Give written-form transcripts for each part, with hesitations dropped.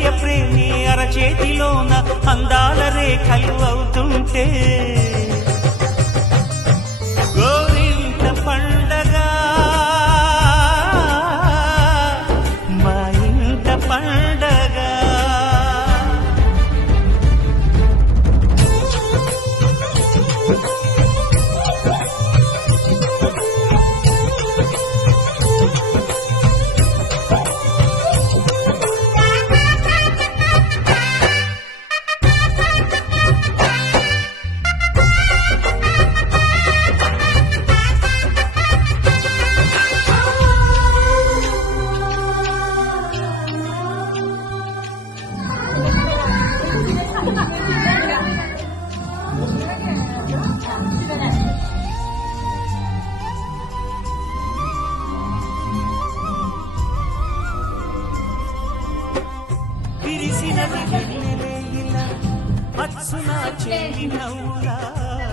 ప్రియ ప్రేమి అరచేతిలోన అందాల రేఖలు అవుతుంటే గోరింట పండగ మా ఇంట పండగ. విరిసినది వెన్నెలే ఇలా అచ్చునా చెల్లి నవ్వులా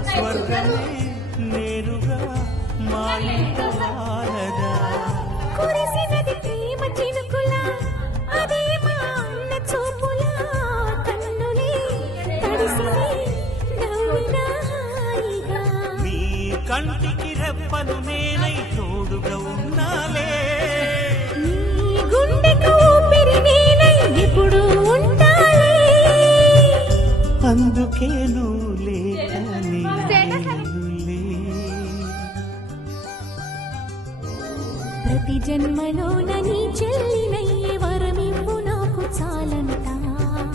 స్వర్గమే నేరుగా మా ఇంట వారదా. కురిసినది ప్రేమ చినుకులా అదే మా అన్న చూపులా కన్నులే తడిసినే నవ్వినా హాయిగా. నీ కంటికి రెప్పను నేనై తోడుగా ఉన్నాలే. నీ గుండెకు ఊపిరి నేనై ఎప్పుడు ఉంటాలే. అందుకే నువ్వు లేక నేనులే. ప్రతి జన్మలోన నీ చెల్లినయ్యే వరమివ్వు నాకు చాలంట.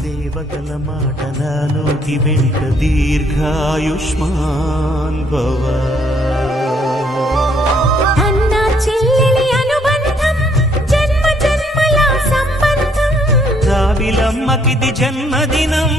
దేవతల మాట నా నోటి వెంట దీర్ఘాయుష్మాన్ భవ. అన్న చెల్లెలి అనుబంధం జన్మ జన్మల సంబంధం. రావిలమ్మకిది జన్మదినం